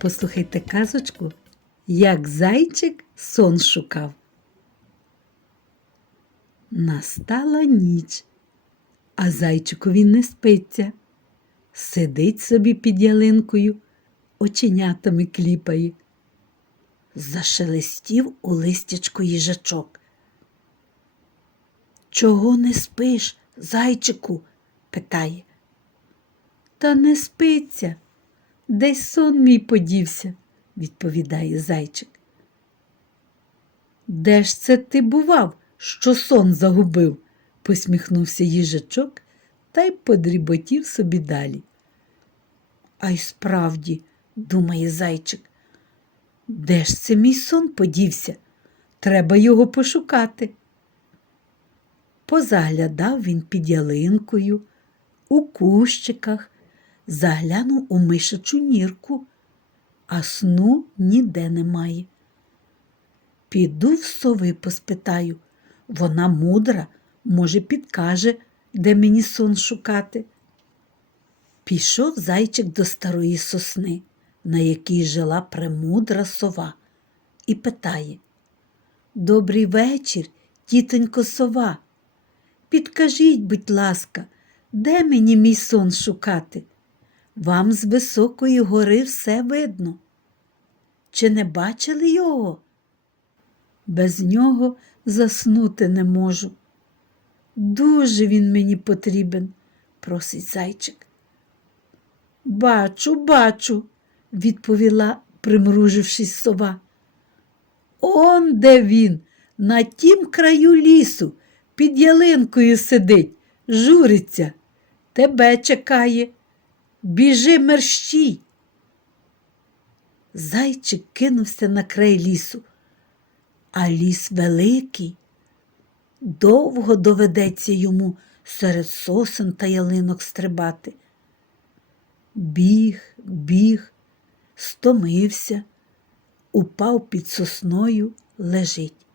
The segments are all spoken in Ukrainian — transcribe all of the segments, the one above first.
Послухайте казочку, як зайчик сон шукав. Настала ніч, а зайчикові не спиться. Сидить собі під ялинкою, оченятами кліпає. Зашелестів у листячку їжачок. Чого не спиш, зайчику? питає. Та не спиться. Десь сон мій подівся, відповідає зайчик. Де ж це ти бував, що сон загубив? посміхнувся їжачок та й подріботів собі далі. А й справді, думає зайчик, де ж це мій сон подівся? Треба його пошукати. Позаглядав він під ялинкою, у кущиках, заглянув у мишачу нірку, а сну ніде немає. Піду в сови поспитаю. Вона мудра, може, підкаже, де мені сон шукати. Пішов зайчик до старої сосни, на якій жила премудра сова, і питає Добрий вечір, тітонько сова. Підкажіть, будь ласка, де мені мій сон шукати? Вам з високої гори все видно. Чи не бачили його? Без нього заснути не можу. Дуже він мені потрібен, просить зайчик. Бачу, бачу, відповіла, примружившись сова. Он де він, на тім краю лісу, під ялинкою сидить, журиться, тебе чекає. Біжи мерщій. Зайчик кинувся на край лісу, а ліс великий. Довго доведеться йому серед сосен та ялинок стрибати. Біг, біг, стомився, упав під сосною, лежить,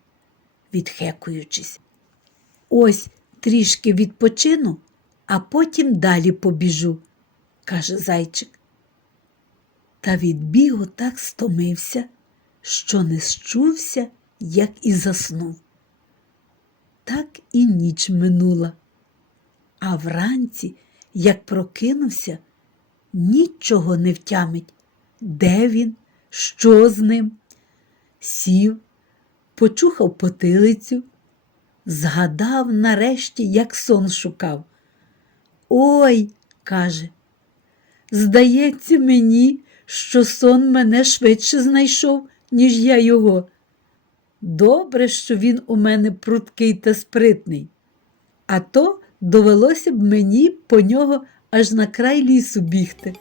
відхекуючись. Ось трішки відпочину, а потім далі побіжу, каже зайчик. Та від бігу так стомився, що не счувся, як і заснув. Так і ніч минула, а вранці, як прокинувся, нічого не втямить, де він, що з ним. Сів, почухав потилицю, згадав нарешті, як сон шукав. Ой, каже, здається мені, що сон мене швидше знайшов, ніж я його. Добре, що він у мене пруткий та спритний, а то довелося б мені по нього аж на край лісу бігти.